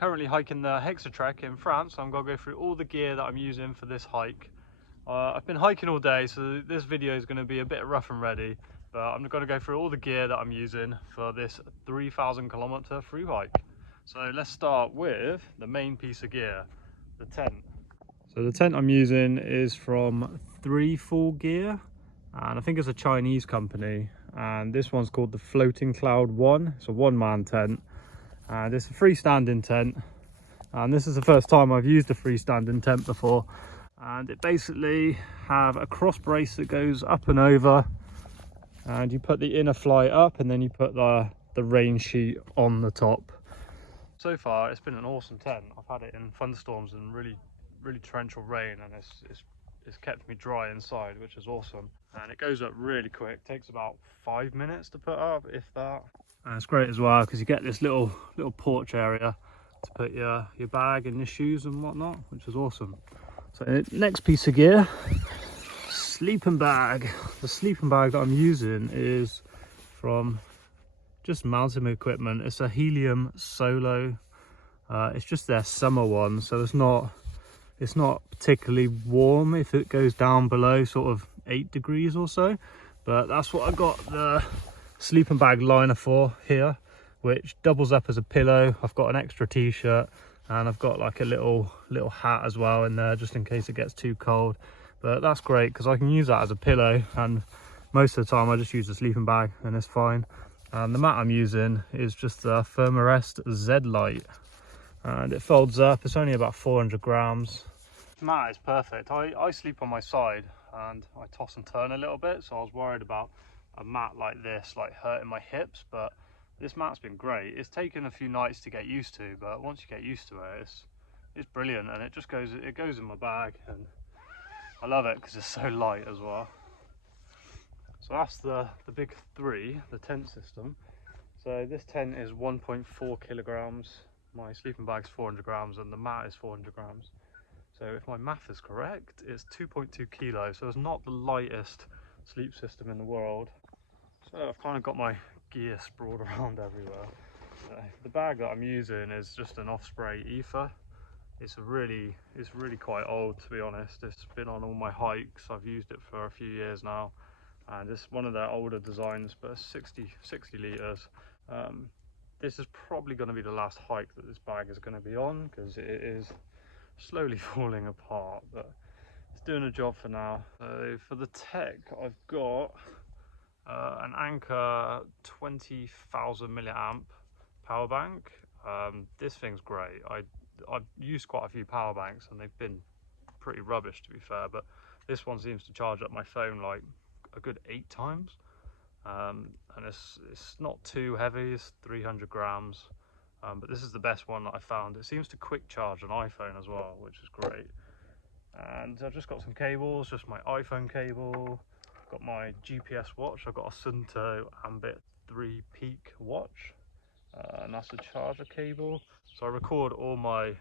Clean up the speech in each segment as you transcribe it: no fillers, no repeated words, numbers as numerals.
currently hiking the Hexatrek in France, so I'm going to go through all the gear that I'm using for this hike. I've been hiking all day, so this video is going to be a bit rough and ready, but I'm going to go through all the gear that I'm using for this 3,000 kilometer through hike. So let's start with the main piece of gear, the tent. So the tent I'm using is from thru-hiking, and I think it's a Chinese company, and this one's called the Floating Cloud 1. It's a one-man tent, and it's a freestanding tent, and this is the first time I've used a freestanding tent before. And it basically have a cross brace that goes up and over, and you put the inner fly up and then you put the rain sheet on the top. So far it's been an awesome tent. I've had it in thunderstorms and really torrential rain, and it's kept me dry inside, which is awesome. And it goes up really quick, takes about 5 minutes to put up, if that. And it's great as well because you get this little porch area to put your bag and your shoes and whatnot, which is awesome. So next piece of gear, sleeping bag. The sleeping bag that I'm using is from just mountain equipment. It's a Helium Solo. It's just their summer one, so it's not particularly warm if it goes down below sort of 8 degrees or so. But that's what I got the sleeping bag liner for here, which doubles up as a pillow. I've got an extra t-shirt, and I've got like a little hat as well in there just in case it gets too cold. But that's great because I can use that as a pillow, and most of the time I just use the sleeping bag and it's fine. And the mat I'm using is just the Thermarest Z Lite, and it folds up. It's only about 400 grams. The mat is perfect. I sleep on my side and I toss and turn a little bit, so I was worried about a mat like this like hurting my hips, but this mat's been great. It's taken a few nights to get used to, but once you get used to it, it's brilliant, and it goes in my bag, and I love it because it's so light as well. So that's the big three, the tent system. So this tent is 1.4 kilograms. My sleeping bag's 400 grams, and the mat is 400 grams. So if my math is correct, it's 2.2 kilos. So it's not the lightest sleep system in the world. So I've kind of got my gear sprawled around everywhere. The bag that I'm using is just an Osprey Aether. It's really quite old, to be honest. It's been on all my hikes. I've used it for a few years now, and it's one of their older designs, but it's 60 litres. This is probably going to be the last hike that this bag is going to be on, because it is slowly falling apart, but it's doing a job for now. So for the tech, I've got an Anker 20,000 milliamp power bank. This thing's great. I've used quite a few power banks and they've been pretty rubbish, to be fair, but this one seems to charge up my phone like a good 8 times. And it's not too heavy, it's 300 grams, but this is the best one that I found. It seems to quick charge an iPhone as well, which is great. And I've just got some cables, just my iPhone cable, got my GPS watch. I've got a Suunto Ambit 3 Peak watch, and that's a charger cable. So I record all my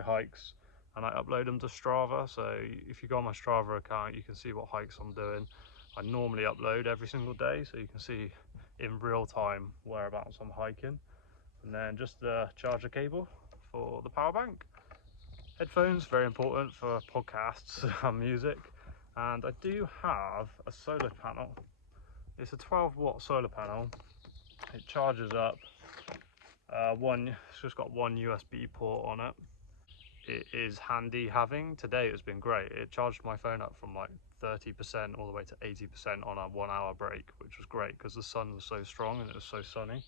hikes and I upload them to Strava. So if you go on my Strava account, you can see what hikes I'm doing. I normally upload every single day, so you can see in real time whereabouts I'm hiking. And then just the charger cable for the power bank. Headphones, very important for podcasts and music. And I do have a solar panel. It's a 12-watt solar panel. It charges up. It's just got one USB port on it. It is handy having. Today it's been great. It charged my phone up from like 30% all the way to 80% on a 1 hour break, which was great because the sun was so strong and it was so sunny.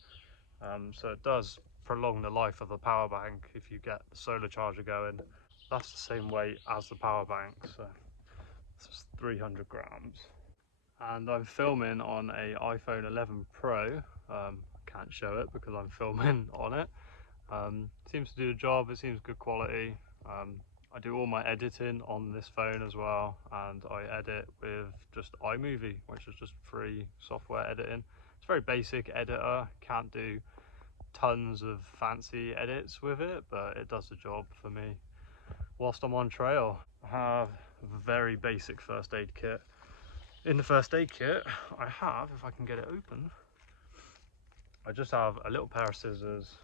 So it does prolong the life of a power bank if you get the solar charger going. That's the same weight as the power bank, so it's 300 grams. And I'm filming on a iPhone 11 Pro. Can't show it because I'm filming on it. Seems to do the job. It seems good quality. I do all my editing on this phone as well, and I edit with just iMovie, which is just free software editing. It's a very basic editor. Can't do tons of fancy edits with it, but it does the job for me whilst I'm on trail. I have a very basic first aid kit. In the first aid kit I have, if I can get it open, I just have a little pair of scissors,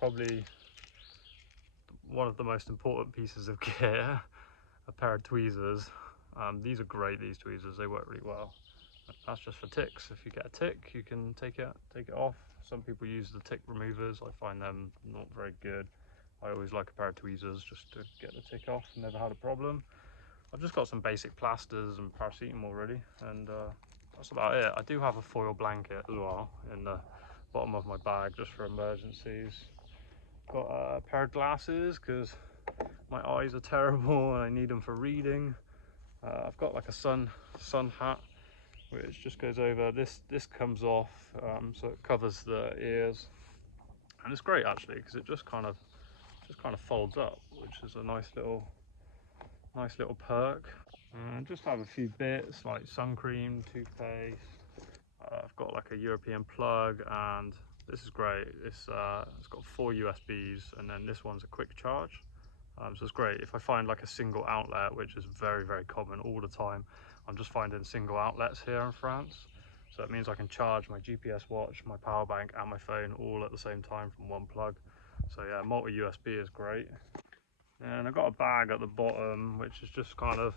probably one of the most important pieces of gear, a pair of tweezers. These are great, these tweezers, they work really well. That's just for ticks. If you get a tick, you can take it off. Some people use the tick removers. I find them not very good. I always like a pair of tweezers just to get the tick off. Never had a problem. I've just got some basic plasters and paracetamol really, and that's about it. I do have a foil blanket as well in the bottom of my bag just for emergencies. Got a pair of glasses because my eyes are terrible and I need them for reading. I've got like a sun hat which just goes over. This comes off, so it covers the ears, and it's great actually because it just kind of folds up, which is a nice little perk. And just have a few bits like sun cream, toothpaste. I've got like a European plug, and this is great. It's got 4 USBs, and then this one's a quick charge. So it's great if I find like a single outlet, which is very common all the time. I'm just finding single outlets here in France, so it means I can charge my GPS watch, my power bank and my phone all at the same time from one plug. So yeah, multi USB is great. And I've got a bag at the bottom which is just kind of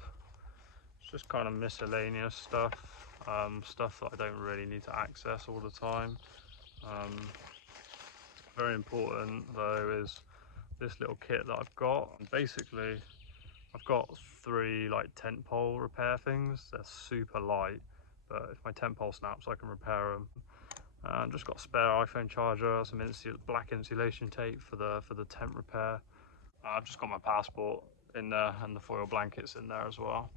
miscellaneous stuff, stuff that I don't really need to access all the time. Very important though is this little kit that I've got. And basically I've got 3 like tent pole repair things. They're super light, but if my tent pole snaps I can repair them. And just got a spare iPhone charger, some black insulation tape for the tent repair. I've just got my passport in there and the foil blankets in there as well.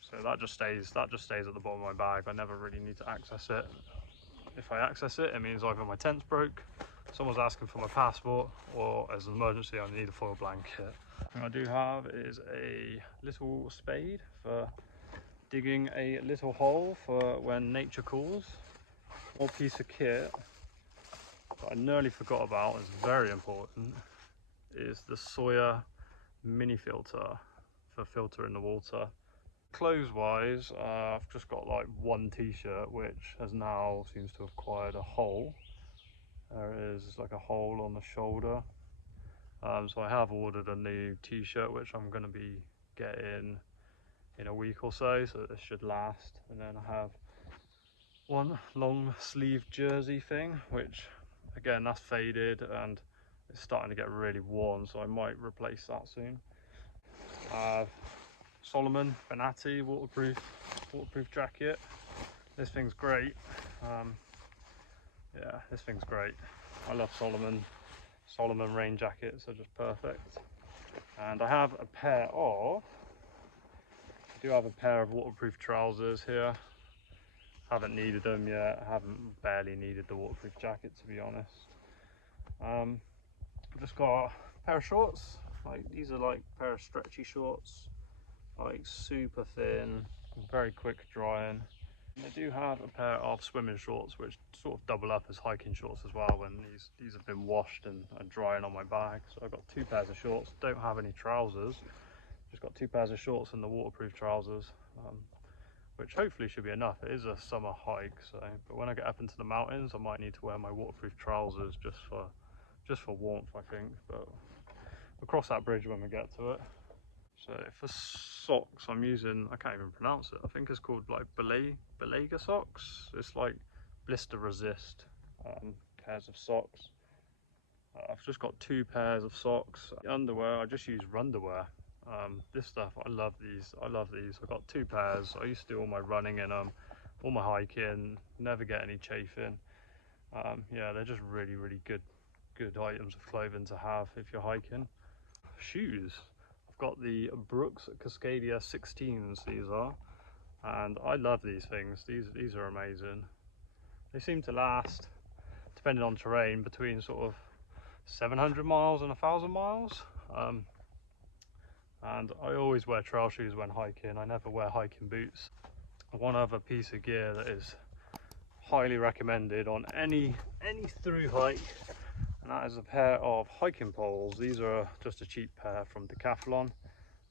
So that just stays at the bottom of my bag. I never really need to access it. If I access it, it means either my tent's broke, someone's asking for my passport, or as an emergency I need a foil blanket. What I do have is a little spade for digging a little hole for when nature calls. One piece of kit that I nearly forgot about, is very important, is the Sawyer mini filter for filtering the water. Clothes wise, I've just got like one t-shirt which has now seems to have acquired a hole. There is like a hole on the shoulder. So I have ordered a new t-shirt which I'm going to be getting in a week or so this should last. And then I have one long sleeve jersey thing, which again that's faded and it's starting to get really worn, so I might replace that soon. Soloman Bonatti waterproof jacket. This thing's great. Yeah, this thing's great. I love Soloman rain jackets are just perfect. And I do have a pair of waterproof trousers here. Haven't needed them yet. Barely needed the waterproof jacket, to be honest. I've just got a pair of shorts. Like these are like a pair of stretchy shorts, like super thin, very quick drying. And I do have a pair of swimming shorts which sort of double up as hiking shorts as well when these have been washed and drying on my bag. So I've got 2 pairs of shorts, don't have any trousers, just got 2 pairs of shorts and the waterproof trousers, which hopefully should be enough. It is a summer hike, but when I get up into the mountains I might need to wear my waterproof trousers just for warmth, I think, but we'll cross that bridge when we get to it. So for socks I'm using, I can't even pronounce it, I think it's called like Belega socks. It's like blister resist pairs of socks. I've just got 2 pairs of socks. The underwear, I just use Runderwear. This stuff, I love these. I've got 2 pairs. I used to do all my running in them, all my hiking, never get any chafing. Yeah, they're just really good items of clothing to have if you're hiking. Shoes, I've got the Brooks Cascadia 16s, these are, and I love these things. These are amazing. They seem to last, depending on terrain, between sort of 700 miles and 1,000 miles. And I always wear trail shoes when hiking. I never wear hiking boots. One other piece of gear that is highly recommended on any through hike, and that is a pair of hiking poles. These are just a cheap pair from Decathlon.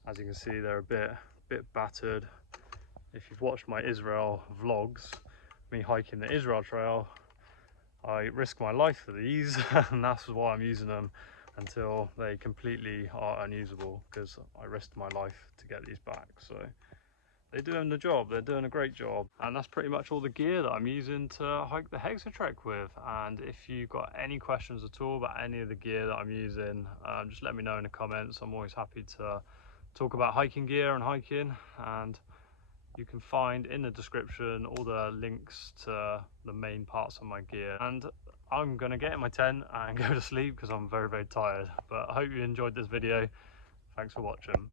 As you can see, they're a bit battered. If you've watched my Israel vlogs, me hiking the Israel trail, I risk my life for these and that's why I'm using them until they completely are unusable, because I risked my life to get these back. So they're doing the job, they're doing a great job. And that's pretty much all the gear that I'm using to hike the Hexatrek with. And if you've got any questions at all about any of the gear that I'm using, just let me know in the comments. I'm always happy to talk about hiking gear and hiking. And you can find in the description all the links to the main parts of my gear. And I'm gonna get in my tent and go to sleep because I'm very, very tired. But I hope you enjoyed this video. Thanks for watching.